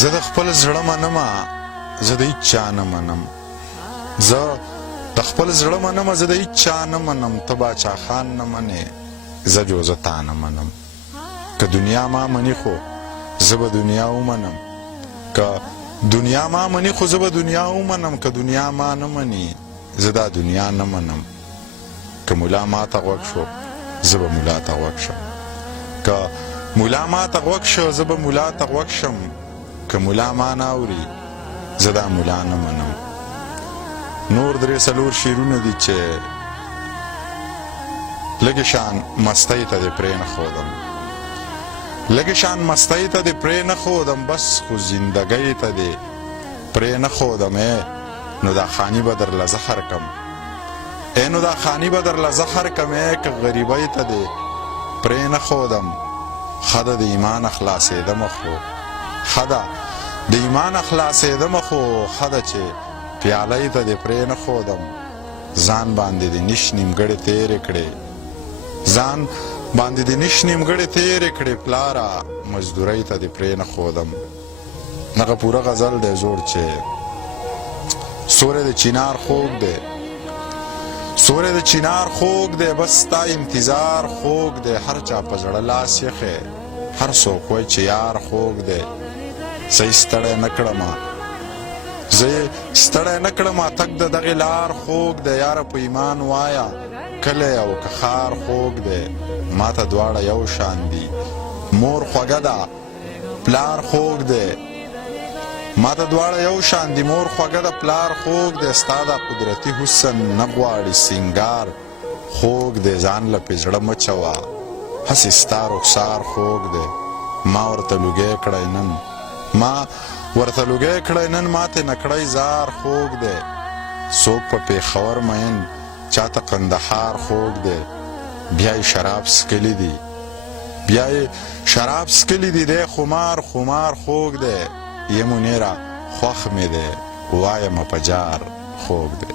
زه د خپل زړه منمه زه د هیچا نه منم زه د خپل زړه منمه زه د هیچا نه منم ته باچا خان نه منې زه جو زه تا نه منم که دنیا ما مني خو زه به دنیا ومنم که دنیا ما مني خو زه به دنیا ومنم که دنیا ما نه مني زه دا دنیا نه منم که ملا ما ته غوږ شو زه به ملا ته غوږ شم که ملا ما ته غوږ شو زه به ملا ته غوږ شم که ملا ما نه اوري زه دا ملا نه منم نور درې څلور شعرونه دي چې لږې شان مستۍ ته دې پرېنښودم لږې شان مستۍ ته دې پرېنښودم بس خو زندګۍ ته دې پرېنښودم نو دا خاني به درله زهر کم نو دا خاني به درله زهر کم که غریبۍ ته دې پرېنښودم ښه ده د ایمانه خلاصېدمه خو ښه ده د ایمانه خلاصېدمه خو ښه ده چې پیالۍ ته دې پرېنښودم ځان باندې دې نش نیمګړې تېرې کړې ځان باندې دې نش نیمګړې تېرې کړې پلاره مزدورۍ ته دې پرېنښودم دغه پوره غزل دی زوړ چې سوری د چینار خوږ دی سوری د چینار خوږ دی بس ستا انتظار خوږ دی هر چا په زړه لاس یخی هر څوک وایي چې یار خوږ دی زه یې ستړی نه کړمه زه یې ستړی نه کړمه تګ د دغې لار خوږ دی یاره په ایمان وایه کلی او که ښار خوږ دی ما ته دواړه یو شان دي مور خوږه ده پلار خوږ دی ما ته دواړه یو شان دي مور خوږه ده پلار خوږ دی ستا دا قدرتي حسن نه غواړي سینګار خوږ دی ځان له پې زړه مه چوه هسې ستا رخسار خوږ دی ما ورته لوګی کړی نن ما ورته لوګی کړی نن ماتې نکړی زار خوږ دی څوک په پېښور مین چاته قندهار خوږ دی بیا یې شراب څکلي دي بیا یې شراب څکلي دي دی خمار خمار خوږ دی یه منیره خوښ مې دی وایمه په جار خوږ دی